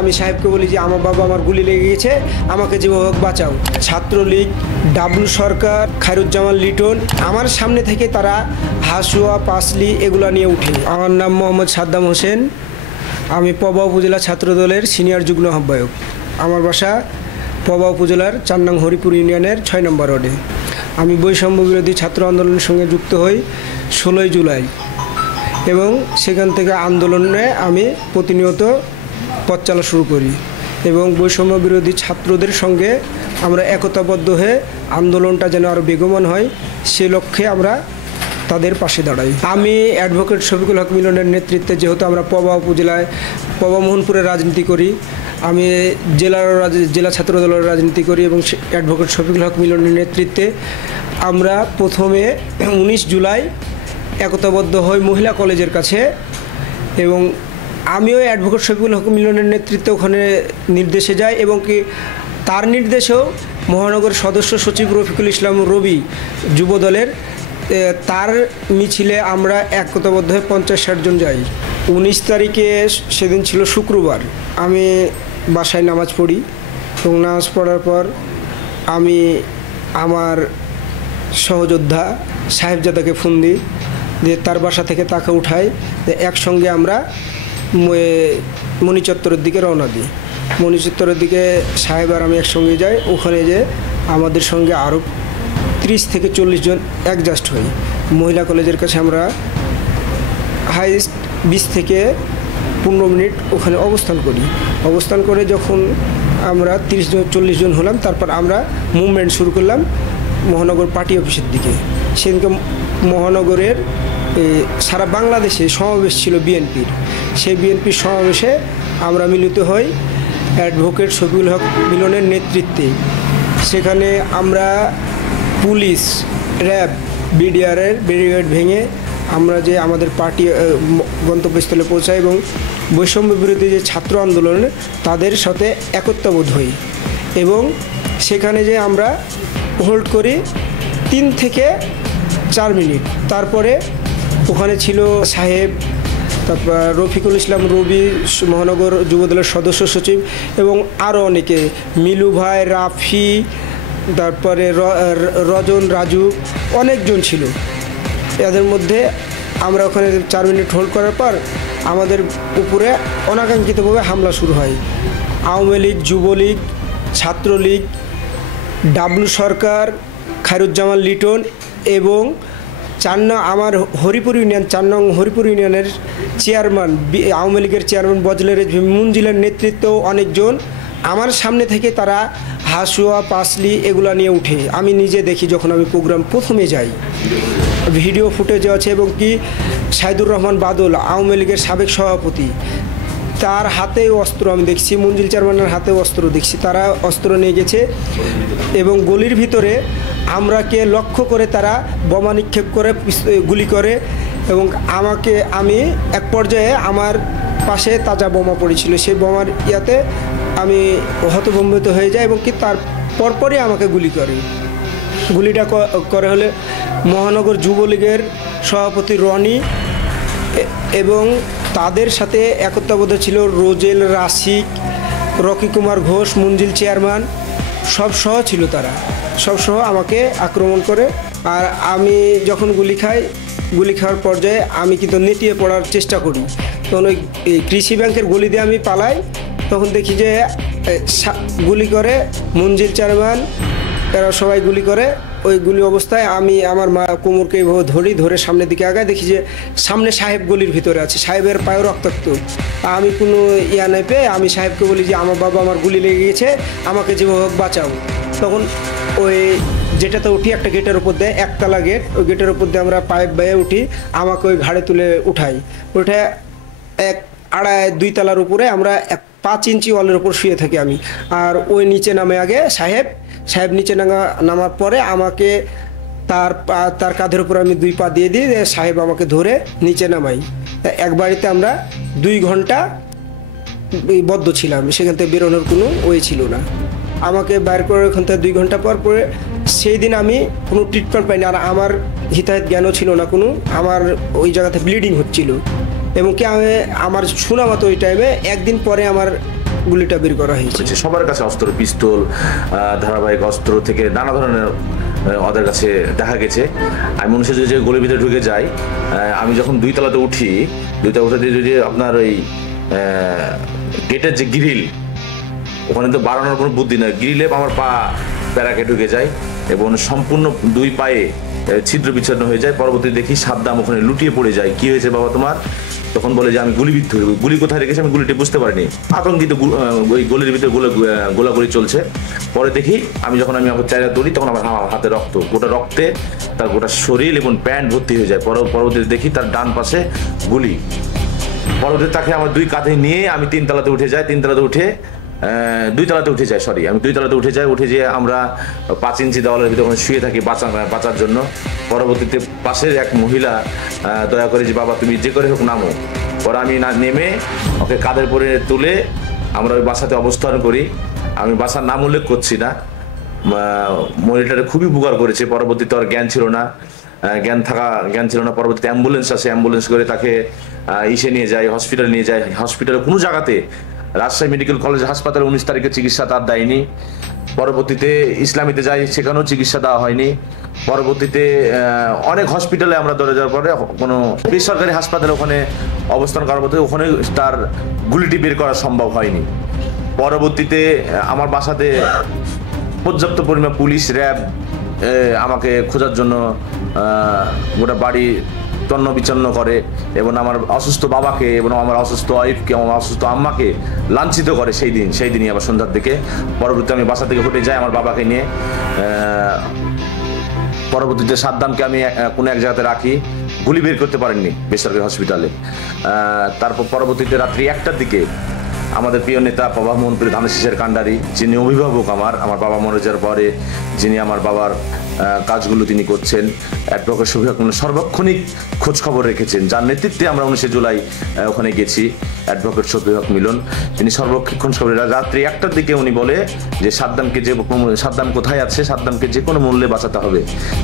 আমি সাহেবকে বলি যে আমার বাবা আমার গুলি লেগে গেছে, আমাকে যেভাবে হোক বাঁচাও। ছাত্রলীগ, ডাবলু সরকার, খায়রুজ্জামান লিটন, আমার সামনে থেকে তারা হাসুয়া, পাসলি এগুলো নিয়ে উঠে। আমার নাম মোহাম্মদ সাদ্দাম হোসেন, আমি পবা উপজেলা ছাত্রদলের সিনিয়র যুগ্ম আহ্বায়ক। আমার বাসা পবা উপজেলার 4 নং হরিপুর ইউনিয়নের 6 নম্বর ওয়ার্ডে। আমি বৈষম্য বিরোধী ছাত্র আন্দোলনের সঙ্গে যুক্ত হই 16 জুলাই, এবং সেখান থেকে আন্দোলনে আমি প্রতিনিয়ত পথ চলা শুরু করি এবং বৈষম্য বিরোধী ছাত্রদের সঙ্গে আমরা একতাবদ্ধ হয়ে আন্দোলনটা যেন আরও বেগবান হয় সে লক্ষ্যে আমরা তাদের পাশে দাঁড়াই। আমি অ্যাডভোকেট শফিকুল হক মিলনের নেতৃত্বে, যেহেতু আমরা পবা উপজেলায় পবা মোহনপুরে রাজনীতি করি, আমি জেলা ছাত্র দলের রাজনীতি করি এবং অ্যাডভোকেট শফিকুল হক মিলনের নেতৃত্বে আমরা প্রথমে 19 জুলাই একতাবদ্ধ হই মহিলা কলেজের কাছে, এবং আমিও অ্যাডভোকেট শফিকুল হক মিলনের নেতৃত্বে ওখানে নির্দেশে যাই এবং কি তার নির্দেশেও মহানগর সদস্য সচিব রফিকুল ইসলাম রবি যুবদলের তার মিছিলে আমরা একতাবদ্ধ হয়ে 50-60 জন যাই। 19 তারিখে সেদিন ছিল শুক্রবার, আমি বাসায় নামাজ পড়ি এবং নামাজ পড়ার পর আমি আমার সহযোদ্ধা সাহেবজাদাকে ফোন দিই যে তার বাসা থেকে তাকে উঠাই, যে একসঙ্গে আমরা মণি চত্বরের দিকে রওনা দিই। মণি চত্বরের দিকে সাহেব আর আমি একসঙ্গে যাই। ওখানে যে আমাদের সঙ্গে আরও 30 থেকে 40 জন অ্যাডজাস্ট হই। মহিলা কলেজের কাছে আমরা হাইস্ট 20 থেকে 15 মিনিট ওখানে অবস্থান করে যখন আমরা 30-40 জন হলাম, তারপর আমরা মুভমেন্ট শুরু করলাম মহানগর পার্টি অফিসের দিকে। সেদিনকে মহানগরের সারা বাংলাদেশে সমাবেশ ছিল বিএনপির। সেই বিএনপির সমাবেশে আমরা মিলিত হই অ্যাডভোকেট শফিকুল হক মিলনের নেতৃত্বে। সেখানে আমরা পুলিশ, র্যাব, বিডিআরের ব্যারিকেড ভেঙে আমরা যে আমাদের পার্টি গন্তব্যস্থলে পৌঁছাই এবং বৈষম্য বিরোধী যে ছাত্র আন্দোলন তাদের সাথে একতাবোধ হই এবং সেখানে যে আমরা হোল্ড করি 3 থেকে 4 মিনিট। তারপরে ওখানে ছিল সাহেব, তারপর রফিকুল ইসলাম রবি মহানগর যুবদলের সদস্য সচিব এবং আরও অনেকে, মিলু ভাই, রাফি, তারপরে রজন, রাজু, অনেকজন ছিল। এদের মধ্যে আমরা ওখানে 4 মিনিট হোল্ড করার পর আমাদের উপরে অনাকাঙ্ক্ষিতভাবে হামলা শুরু হয়। আওয়ামী লীগ, যুবলীগ, ছাত্রলীগ, ডাবলু সরকার, খায়রুজ্জামান লিটন এবং আমার হরিপুর ইউনিয়ন 4 নং হরিপুর ইউনিয়নের চেয়ারম্যান, আওয়ামী লীগের চেয়ারম্যান বজলের মুঞ্জিলের নেতৃত্বেও অনেকজন আমার সামনে থেকে তারা হাসুয়া, পাসলি এগুলা নিয়ে উঠে। আমি নিজে দেখি যখন আমি প্রোগ্রাম প্রথমে যাই, ভিডিও ফুটেজ আছে এবং কি সাইদুর রহমান বাদল আওয়ামী লীগের সাবেক সভাপতি, তার হাতে অস্ত্র আমি দেখছি, মঞ্জিল চেয়ারম্যানের হাতে অস্ত্র দেখছি, তারা অস্ত্র নিয়ে গেছে এবং গলির ভিতরে আমরাকে লক্ষ্য করে তারা বোমা নিক্ষেপ করে গুলি করে এবং আমি এক পর্যায়ে আমার পাশে তাজা বোমা পড়েছিল, সেই বোমার ইয়াতে আমি হতভম্বিত হয়ে যাই এবং কি তার পরপরই আমাকে গুলিটা করে হলে মহানগর যুবলীগের সভাপতি রনি এবং তাদের সাথে একতাবদ্ধ ছিল রোজেল, রাশিক, রকি কুমার ঘোষ, মঞ্জিল চেয়ারম্যান, সব সহ ছিল। তারা সব সহ আমাকে আক্রমণ করে। আর আমি যখন গুলি খাওয়ার পর্যায়ে আমি কিন্তু নেতিয়ে পড়ার চেষ্টা করি। তখন ওই কৃষি ব্যাংকের গলি দিয়ে আমি পালাই, তখন দেখি যে গুলি করে মঞ্জিল চেয়ারম্যান, এরা সবাই গুলি করে। ওই গুলি অবস্থায় আমি আমার কোমরকে এইভাবে ধরে সামনের দিকে আগায়, দেখি যে সামনে সাহেব গলির ভিতরে আছে, সাহেবের পায়েও রক্তাক্ত। আমি কোনো নাই পেয়ে আমি সাহেবকে বলি যে আমার বাবা আমার গুলি লেগে গেছে, আমাকে যেভাবে হোক বাঁচাও। তখন ওই যেটাতে উঠি একটা গেটের উপর দিয়ে, একতলা গেট, ওই গেটের উপর দিয়ে আমরা পাইপ বাইয়ে উঠি, আমাকে ওই ঘাড়ে তুলে উঠে 2.5 তলার উপরে আমরা 5 ইঞ্চি ওয়ালের উপর শুয়ে থাকি আমি। আর ওই নিচে নামে আগে সাহেব নিচে নামার পরে আমাকে তার কাঁধের উপর আমি 2 পা দিয়ে দিই, সাহেব আমাকে ধরে নিচে নামাই। এক বাড়িতে আমরা 2 ঘন্টা বদ্ধ ছিলাম, সেখান থেকে বেরোনোর কোনো ওয়ে ছিল না। আমাকে বাইর করে ওখান থেকে 2 ঘন্টা পর সেই দিন আমি কোনো ট্রিটমেন্ট পাইনি। আর আমার হিতাহিত জ্ঞানও ছিল না কোনো, আমার ওই জায়গাতে ব্লিডিং হচ্ছিল এবং কি আমার শোনা মতো ওই টাইমে একদিন পরে আমার গুলিটা বের করা হয়েছে। সবার কাছে অস্ত্র, পিস্তল, ধারাবাহিক অস্ত্র থেকে নানা ধরনের ওদের কাছে দেখা গেছে। আমি মনে যে গলির ভিতরে ঢুকে যাই, আমি যখন 2 তলাতে উঠি, 2 তলা উঠে যে আপনার ওই গেটের যে গ্রিল, ওখানে তো বাড়ানোর কোনো বুদ্ধি নেই, গ্রিলে আমার পা প্যারাকে ঢুকে যায় এবং সম্পূর্ণ 2 পায়ে ছিদ্র বিচ্ছিন্ন হয়ে যায়। পরবর্তী দেখি সাদ্দাম ওখানে লুটিয়ে পড়ে যায়। কি হয়েছে বাবা তোমার? তখন বলে যে আমি গুলিবিদ্ধ হয়ে, গুলি কোথায় রেখেছি আমি গুলিটি বুঝতে পারিনি, আতঙ্কিত। ওই গলির ভিতরে গোলাগুলি চলছে। পরে দেখি আমি যখন আমার চারিদিকে দৌড়ি, তখন আমার হাতে রক্ত, গোটা রক্তে তার গোটা শরীর এবং প্যান্ট ভর্তি হয়ে যায়। পরবর্তীতে দেখি তার ডান পাশে গুলি। পরবর্তীতে তাকে আমার 2 কাঁধে নিয়ে আমি 3 তলাতে উঠে যাই। 3 তলাতে উঠে 2 তলাতে উঠে যাই, সরি, আমি 2 তলাতে উঠে যাই। উঠে যেয়ে আমরা 5 ইঞ্চি দেওয়ালের ভিতরে ওখানে শুয়ে থাকি বাঁচার জন্য। পরবর্তীতে পাশের এক মহিলা দয়া করে যে বাবা তুমি যে করে হোক নামো। পরে আমি নেমে ওকে কাঁধের পরে তুলে আমরা ওই বাসাতে অবস্থান করি। আমি বাসার নাম উল্লেখ করছি না। মহিলাটা খুবই উপকার করেছে। পরবর্তীতে আর জ্ঞান ছিল না। পরবর্তীতে অ্যাম্বুলেন্স আসে, অ্যাম্বুলেন্স করে তাকে নিয়ে যায়, হসপিটালে নিয়ে যায়। হসপিটালে কোনো জায়গাতে, রাজশাহী মেডিকেল কলেজ হাসপাতালে 19 তারিখে চিকিৎসা তার দেয়নি। পরবর্তীতে ইসলামীতে যাই, সেখানেও চিকিৎসা দেওয়া হয়নি। পরবর্তীতে অনেক হসপিটালে আমরা ধরে যাওয়ার পরে কোনো বেসরকারি হাসপাতালে ওখানে অবস্থান করার পরে ওখানে তার গুলিটি বের করা সম্ভব হয়নি। পরবর্তীতে আমার বাসাতে পর্যাপ্ত পরিমাণ পুলিশ, র্যাব আমাকে খোঁজার জন্য গোটা বাড়ি তন্ন বিচন্ন করে এবং আমার অসুস্থ বাবাকে এবং আমার অসুস্থ ওয়াইফকে, আমার অসুস্থ আম্মাকে লাঞ্ছিত করে সেই দিনই আবার সন্ধ্যার দিকে। পরবর্তীতে আমি বাসা থেকে হেঁটে যাই আমার বাবাকে নিয়ে। পরবর্তীতে সাদ্দামকে আমি কোনো এক জায়গাতে রাখি, গুলি বের করতে পারেননি বেসরকারি হসপিটালে। তারপর পরবর্তীতে রাত্রি 1টার দিকে আমাদের প্রিয় নেতা প্রভাব মন্ত্রী ধানের শীষের কাণ্ডারি, যিনি অভিভাবক আমার বাবা মরে যাওয়ার পরে যিনি আমার বাবার কাজগুলো তিনি করছেন, অ্যাডভোকেট শফিক সর্বক্ষণিক খোঁজ খবর রেখেছেন, যার নেতৃত্বে আমরা 19 জুলাই ওখানে গেছি। অ্যাডভোকেট শফিক মিলন তিনি সর্বক্ষণ খবর। রাত্রি 1টার দিকে উনি বলে যে সাদ্দাম কোথায় আছে, সাদ্দামকে যে কোনো মূল্যে বাঁচাতে হবে,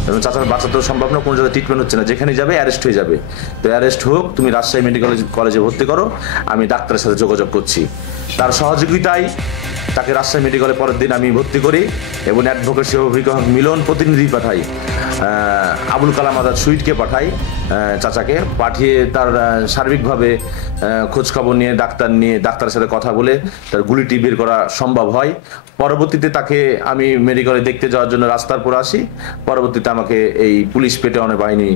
এবং চাচার বাঁচাতেও সম্ভব না, কোনো জায়গায় ট্রিটমেন্ট হচ্ছে না, যেখানে যাবে অ্যারেস্ট হয়ে যাবে। তো অ্যারেস্ট হোক, তুমি রাজশাহী মেডিকেল কলেজে ভর্তি করো, আমি ডাক্তারের সাথে যোগাযোগ করছি। তার সহযোগিতায় তাকে রাজশাহী মেডিকেলে পরের দিন আমি ভর্তি করি এবং অ্যাডভোকেট শফিক মিলন প্রতিনিধি পাঠাই, আবুল কালাম আজাদ সুইটকে পাঠাই, চাচাকে পাঠিয়ে তার সার্বিকভাবে খোঁজখবর নিয়ে ডাক্তারের সাথে কথা বলে তার গুলিটি বের করা সম্ভব হয়। পরবর্তীতে তাকে আমি মেডিকেলে দেখতে যাওয়ার জন্য রাস্তার পর আসি। পরবর্তীতে আমাকে এই পুলিশ পেটানো বাহিনী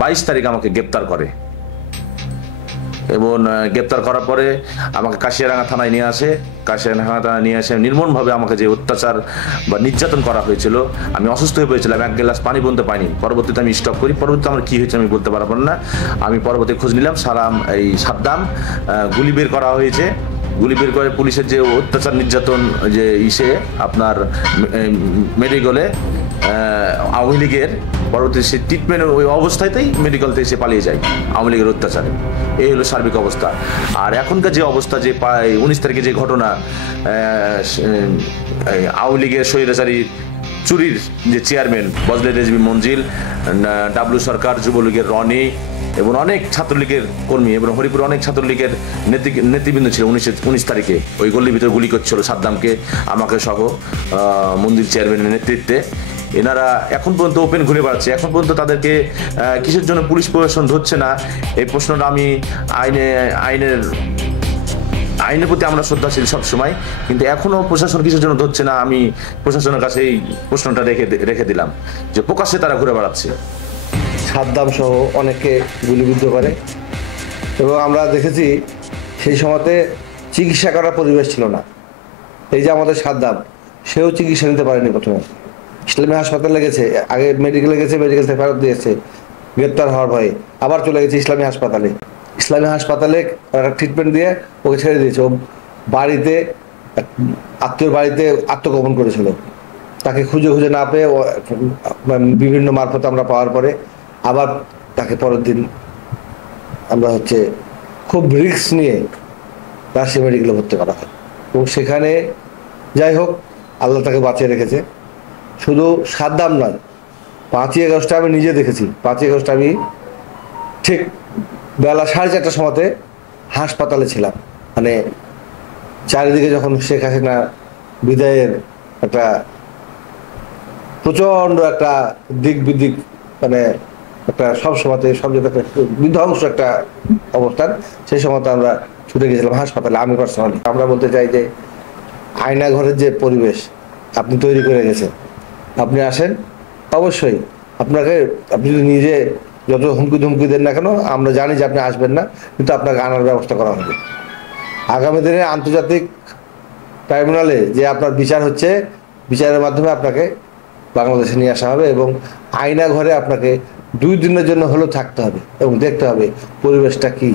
22 তারিখ আমাকে গ্রেপ্তার করে এবং গ্রেপ্তার করার পরে আমাকে কাশিয়ারাঙ্গা থানায় নিয়ে আসে। কাশিয়ারাঙ্গা থানায় নিয়ে আসে নির্মমভাবে আমাকে যে অত্যাচার বা নির্যাতন করা হয়েছিল, আমি অসুস্থ হয়ে পড়েছিলাম, 1 গ্লাস পানি বলতে পাইনি। পরবর্তীতে আমি স্টপ করি। পরবর্তীতে আমার কী হয়েছে আমি বলতে পারবো না। আমি পরবর্তী খোঁজ নিলাম, সাদ্দাম গুলি বের করা হয়েছে। গুলি বের করে পুলিশের যে অত্যাচার নির্যাতন যে আপনার মেডিকেলে আওয়ামী লীগের পরবর্তী সে ট্রিটমেন্টের ওই অবস্থাতেই মেডিকেল থেকে সে পালিয়ে যায় আওয়ামী লীগের অত্যাচারে। এই হলো সার্বিক অবস্থা। আর এখনকার যে অবস্থা, যে 19 তারিখে যে ঘটনা, আওয়ামী লীগের স্বৈরাচারী চুরির যে চেয়ারম্যান বজলে রেজবি মঞ্জিল, ডাব্লু সরকার, যুবলীগের রনি এবং অনেক ছাত্রলীগের কর্মী এবং হরিপুর অনেক ছাত্রলীগের নেতৃবৃন্দ ছিল 19 তারিখে ওই গলির ভিতরে গুলি করছিল সাদ্দামকে, আমাকে সহ মন্দির চেয়ারম্যানের নেতৃত্বে। এনারা এখন পর্যন্ত ওপেন ঘুরে বেড়াচ্ছে। এখন পর্যন্ত তাদেরকে কিসের জন্য পুলিশ প্রশাসন ধরছে না, এই প্রশ্নটা আমি আইনের প্রতি আমরা শ্রদ্ধাশীল সবসময়, কিন্তু এখনও প্রশাসন কিসের জন্য ধরছে না, আমি প্রশাসনের কাছে এই প্রশ্নটা রেখে দিলাম যে প্রকাশ্যে তারা ঘুরে বেড়াচ্ছে। সাদ্দাম সহ অনেককে গুলিবিদ্ধ করে এবং আমরা দেখেছি সেই সময়তে চিকিৎসা করার পরিবেশ ছিল না। এই যে আমাদের সাদ্দাম, সেও চিকিৎসা নিতে পারেনি। প্রথমে ইসলামী হাসপাতালে গেছে, আগে মেডিকেলে গেছে, মেডিকেল থেকে ফেরত দিয়েছে গ্রেপ্তার হওয়ার ভয়ে, আবার চলে গেছে ইসলামী হাসপাতালে। ইসলামী হাসপাতালে ট্রিটমেন্ট দিয়ে ওকে ছেড়ে দিয়েছে। ও বাড়িতে, আত্মীয়র বাড়িতে আত্মগোপন করেছিল। তাকে খুঁজে না পেয়ে বিভিন্ন মারফত আমরা পাওয়ার পরে আবার তাকে পরের দিন আমরা খুব রিস্ক নিয়ে রাজশাহী মেডিকেলে ভর্তি করা হয় এবং সেখানে যাই হোক আল্লাহ তাকে বাঁচিয়ে রেখেছে। শুধু সাদ্দাম নয়, 5ই আগস্টে আমি নিজে দেখেছি। 5ই আগস্ট আমি ঠিক বেলা 4:30টার সময়তে হাসপাতালে ছিলাম, মানে চারিদিকে যখন শেখ হাসিনা বিদায়ের একটা প্রচণ্ড একটা দিক বিদিক, মানে একটা সব সময়তে সব জায়গাতে বিধ্বংস একটা অবস্থান, সেই সময় তো আমরা ছুটে গেছিলাম হাসপাতালে। আমি পার্সোনালি আমরা বলতে চাই যে আয়না ঘরের যে পরিবেশ আপনি তৈরি করে গেছেন, আপনি আসেন, অবশ্যই আপনাকে, আপনি যদি নিজে যত হুমকি ধুমকি দেন না কেন, আমরা জানি যে আপনি আসবেন না, কিন্তু আপনাকে আনার ব্যবস্থা করা হবে। আগামী দিনে আন্তর্জাতিক ট্রাইব্যুনালে যে আপনার বিচার হচ্ছে, বিচারের মাধ্যমে আপনাকে বাংলাদেশে নিয়ে আসা হবে এবং আয়না ঘরে আপনাকে 2 দিনের জন্য হলেও থাকতে হবে এবং দেখতে হবে পরিবেশটা কি।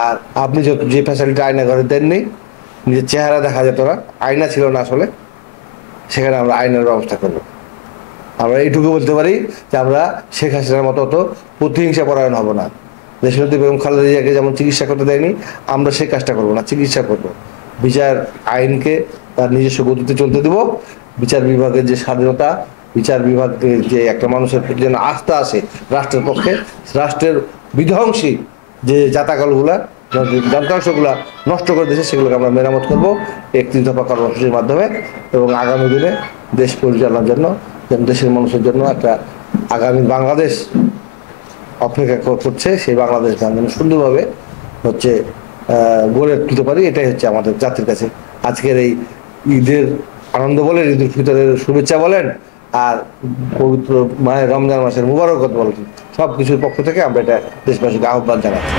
আর আপনি যে ফ্যাসিলিটি আয়না ঘরে দেননি, নিজের চেহারা দেখা যেত না, আয়না ছিল না আসলে, সেখানে আমরা আয়নার ব্যবস্থা করব। আমরা এইটুকু বলতে পারি যে আমরা শেখ হাসিনার মতো অত প্রতিহিংসা পরায়ণ হব না। দেশনেত্রী বেগম খালেদা জিয়াকে যেমন চিকিৎসা করতে দেয়নি, আমরা সেই কাজটা করবো না, চিকিৎসা করব। বিচার আইনকে তার নিজস্ব গতিতে চলতে দেব। বিচার বিভাগের যে স্বাধীনতা, বিচার বিভাগের যে একটা মানুষের প্রতি যেন আস্থা আসে রাষ্ট্রের পক্ষে, রাষ্ট্রের বিধ্বংসী যে জাতাকলগুলা, যন্ত্রাংশগুলা নষ্ট করে দিয়েছে, সেগুলোকে আমরা মেরামত করবো 31 দফা কর্মসূচির মাধ্যমে। এবং আগামী দিনে দেশ পরিচালনার জন্য, দেশের মানুষের জন্য একটা আগামী বাংলাদেশ অপেক্ষা করছে, সেই বাংলাদেশ যেন সুন্দরভাবে হচ্ছে গড়ে তুলতে পারি, এটাই হচ্ছে আমাদের জাতির কাছে আজকের এই ঈদের আনন্দ বলেন, ঈদুল ফিতরের শুভেচ্ছা বলেন, আর পবিত্র মায়ের রমজান মাসের মুবারকত বলেন, সব কিছুর পক্ষ থেকে আমরা এটা দেশবাসীকে আহ্বান জানাচ্ছি।